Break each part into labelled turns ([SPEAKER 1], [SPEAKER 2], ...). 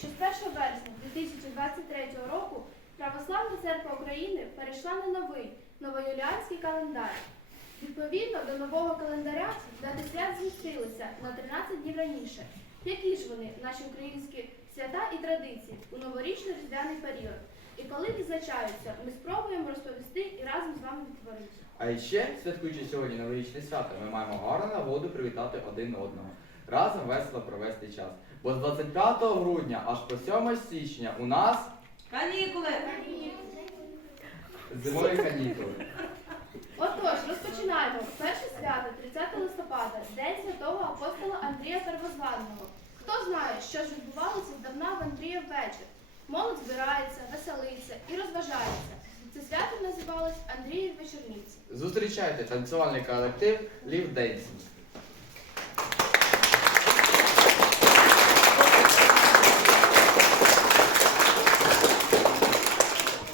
[SPEAKER 1] що з 1 вересня 2023 року Православна церква України перейшла на новий новоюліанський календар. Відповідно до нового календаря дати свят змістилися на 13 днів раніше. Які ж вони, наші українські свята і традиції, у новорічно-різдвяний період? І коли відзначаються, ми спробуємо розповісти і разом з вами відтворити.
[SPEAKER 2] А ще, святкуючи сьогодні новорічне свято, ми маємо гарну нагоду привітати один одного. Разом весело провести час. Бо з 25 грудня аж по 7 січня у нас
[SPEAKER 3] Канікули!
[SPEAKER 2] зимові канікули.
[SPEAKER 1] Отож, розпочинаємо. Перше свято 30 листопада, День святого апостола Андрія Первозваного. Хто знає, що ж відбувалося здавна в Андрія вечір? Молодь збирається, веселиться і розважається. Це свято називалось Андріїв вечорниці.
[SPEAKER 2] Зустрічайте танцювальний колектив Лів Денсінг.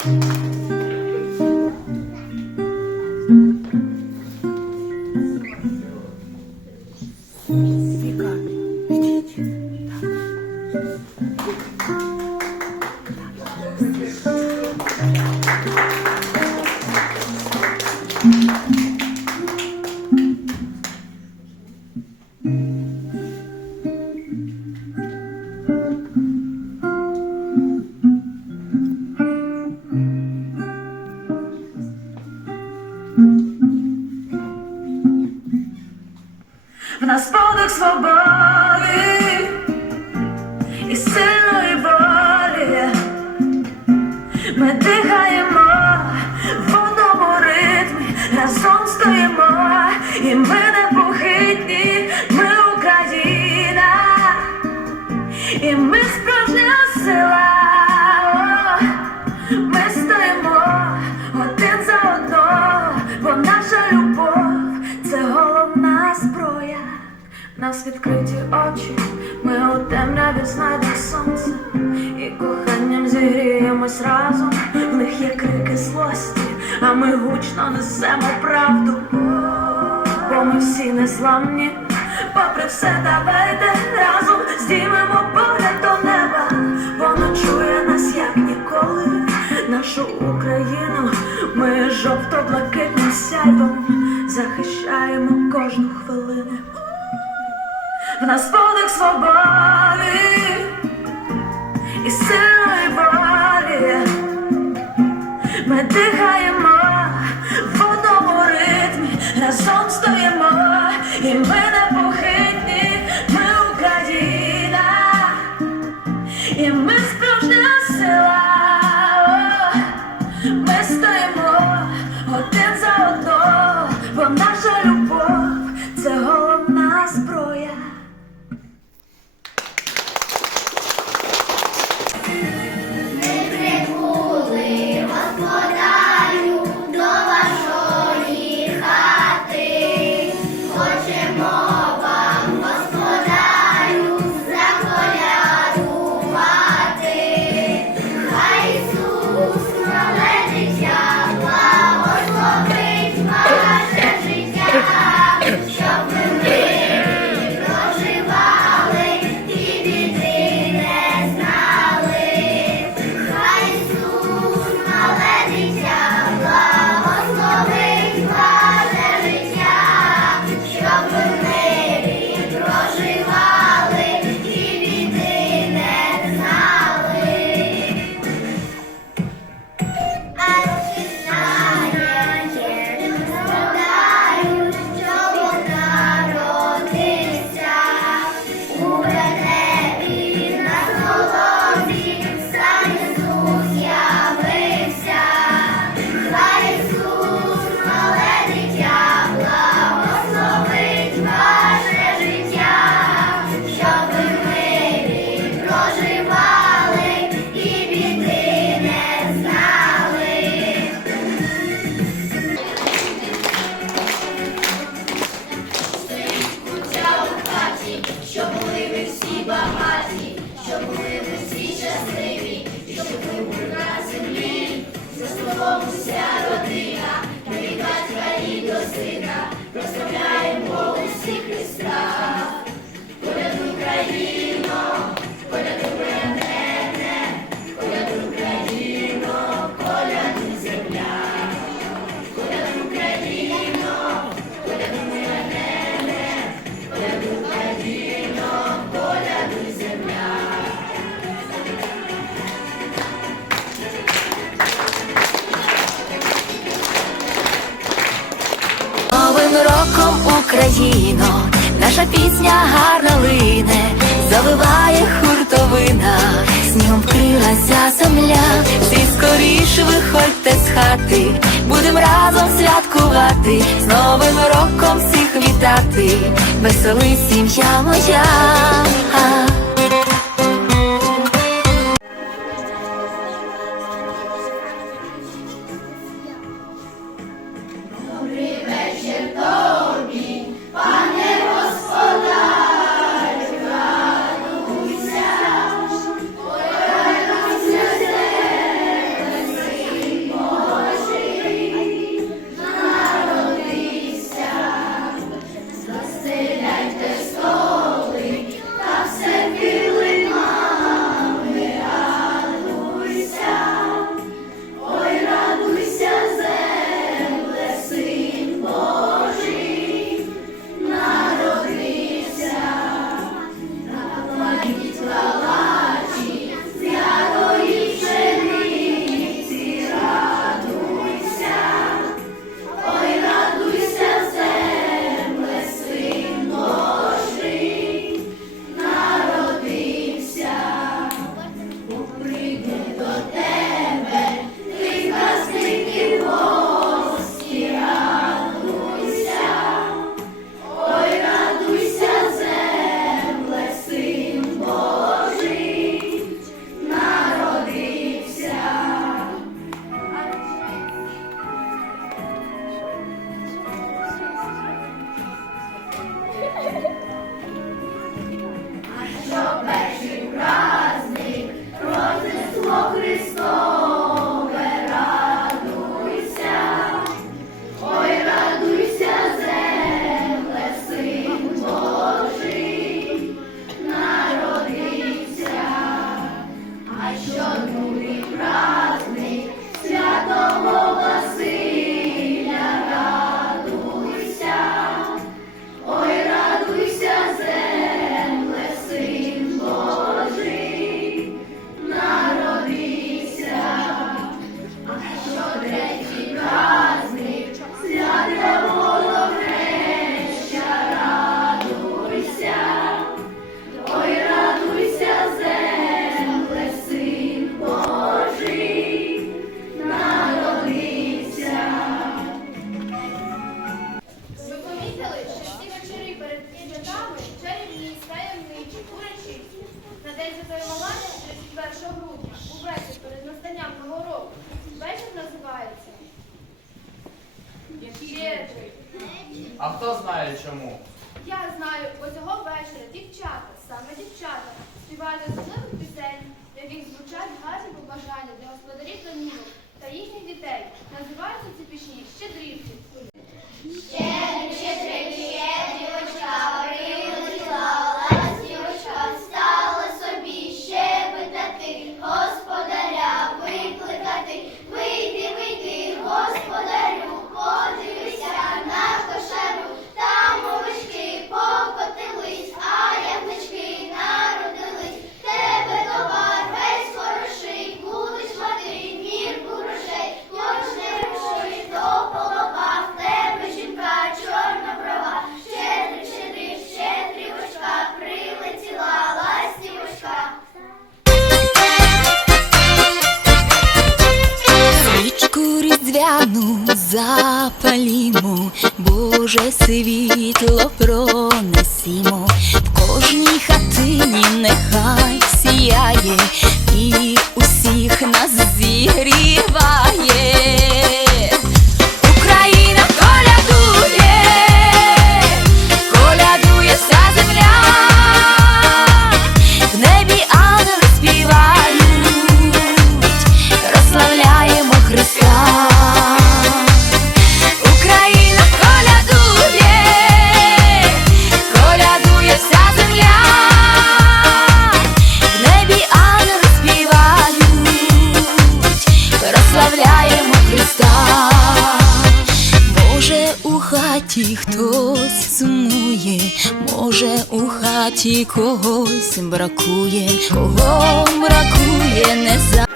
[SPEAKER 4] В нас подих свободи і сильної волі. Ми дихаємо Відкриті очі, ми у темряві знайдемо сонце, і коханням зігріємось разом. В них є крики злості, а ми гучно несемо правду. Бо ми всі незламні, попри все, давайте разом здіймемо погляд до неба. Воно чує нас як ніколи, нашу Україну. Ми жовто-блакитним сяйвом захищаємо кожну хвилину. В нас свободи і сильної волі. Ми дихаємо
[SPEAKER 5] Україно,
[SPEAKER 4] наша пісня гарно лине, завиває хуртовина, снігом вкрилася земля, всі скоріше виходьте з хати, будем разом святкувати, з новим роком всіх вітати, веселий сім'я моя.
[SPEAKER 1] Дівчата, співають особливих пісень, в яких звучать гарні побажання для господарів домівок та їхніх дітей. Називаються ці пісні щедрівки.
[SPEAKER 4] Запалімо, Боже світло пронесімо, в кожній хатині нехай сіяє і усіх нас зігріває. Може у хаті когось бракує, кого бракує, не за.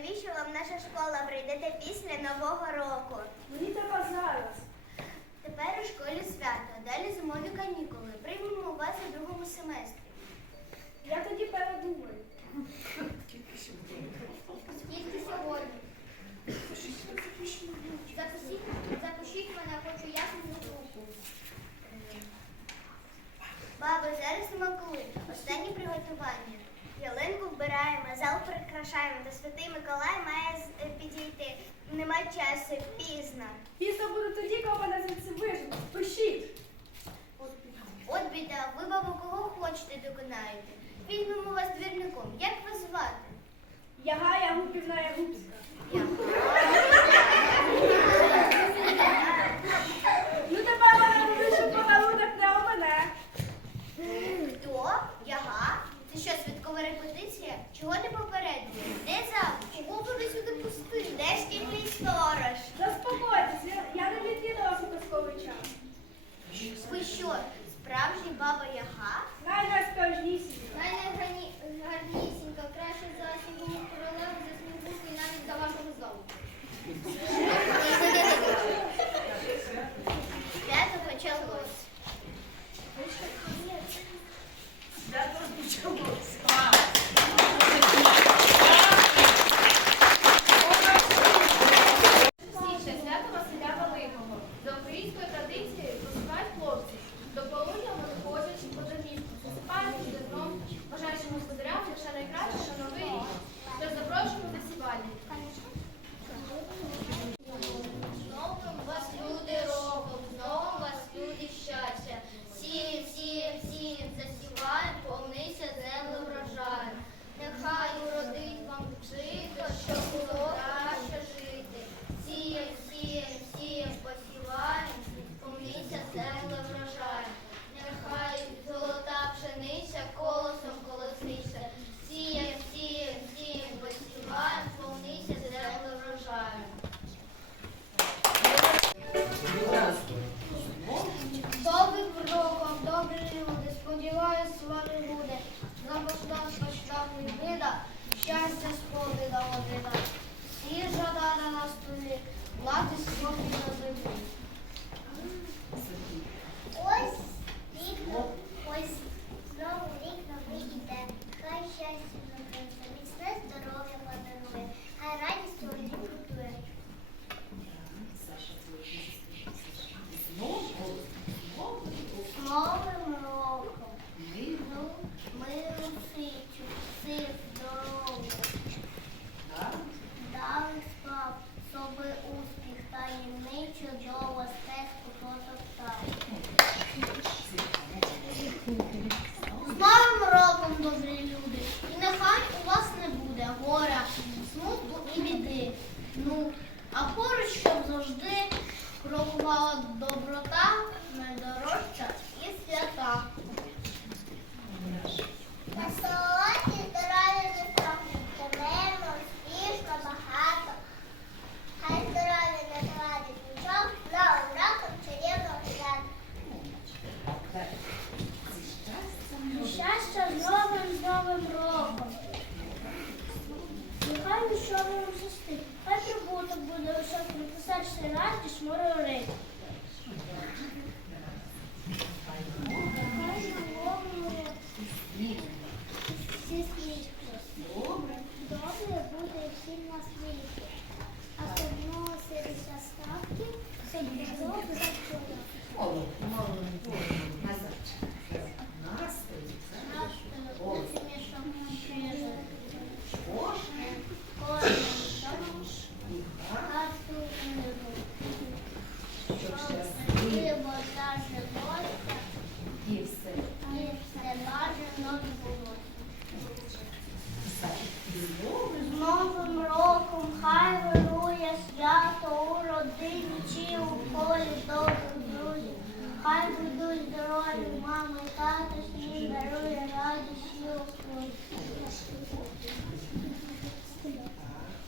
[SPEAKER 6] навіщо вам наша школа? Прийдете після Нового року.
[SPEAKER 7] Мені треба зараз.
[SPEAKER 6] Тепер у школі свято, далі зимові канікули. Приймемо вас у другому семестрі.
[SPEAKER 7] Я тоді передумаю.
[SPEAKER 6] Скільки сьогодні? Запишіть, запишіть мене, хочу ясну групу. Бабо, зараз смакуй. Останні приготування. Ялинку вбираємо, зал прикрашаємо, та святий Миколай має е, підійти. Нема часу, пізно.
[SPEAKER 7] Пізно буде тоді, коли вона звідси вижить. Пишіть.
[SPEAKER 6] От біда, ви бабу кого хочете доконаєте. Візьмемо вас двірником. Як вас звати?
[SPEAKER 7] Я
[SPEAKER 8] Гая Гупівна Ягубська. Ну
[SPEAKER 9] тепер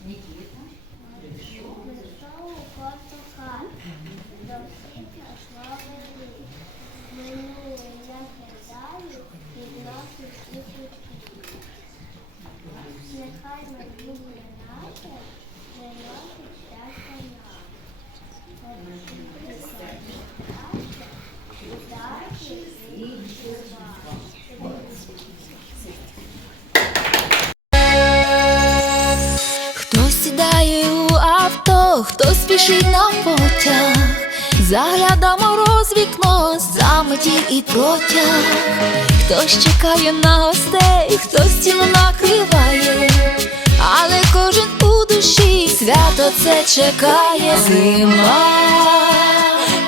[SPEAKER 6] Нікіта.
[SPEAKER 9] Прийшов у кожну
[SPEAKER 10] хтось спішить на потяг, загляда мороз вікно, заметів і протяг, хтось чекає на гостей, хтось тіло накриває, але кожен у душі свято це чекає зима.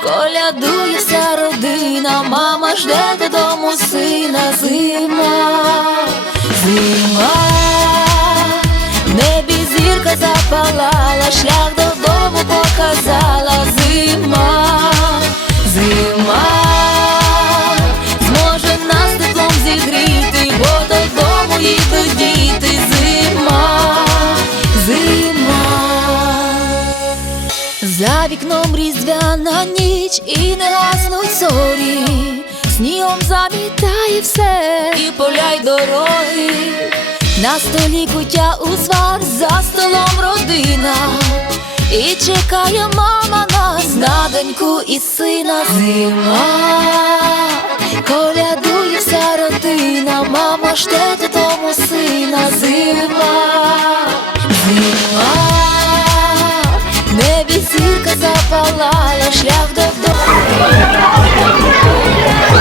[SPEAKER 10] Колядує вся родина, мама жде додому сина, зима, зима. Небі зірка запалала, шлях додому показала зима, зима, зможе нас теплом зігріти, бо додому їдуть діти, зима, зима. За вікном різдвяна ніч і не гаснуть зорі, снігом замітає все і поля й дороги. На столі куття узвар, за столом родина, і чекає мама нас на доньку і сина зима, колядує вся родина, мама жде додому сина зима, зима, небі зірка запалала, шлях додому. Та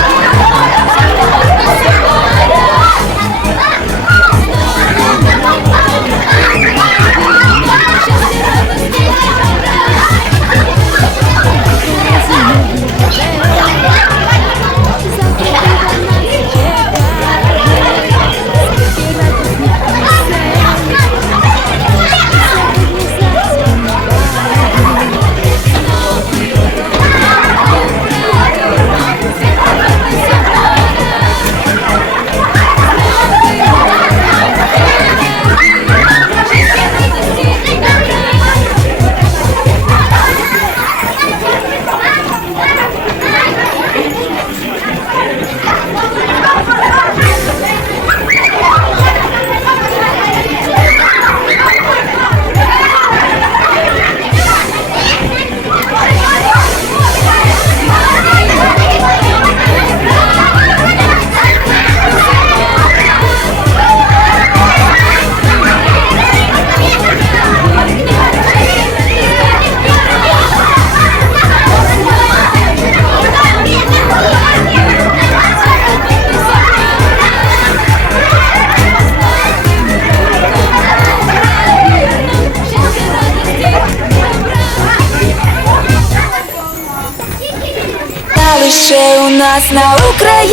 [SPEAKER 10] лише у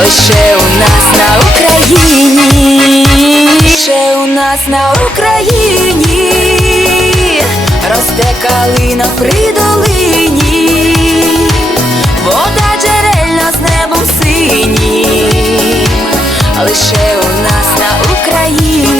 [SPEAKER 10] лише у нас на Україні, ще у нас на Україні, росте калина при долині, вода джерельна з небом синім, лише у нас на Україні.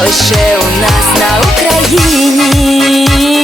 [SPEAKER 10] лише у нас на Україні.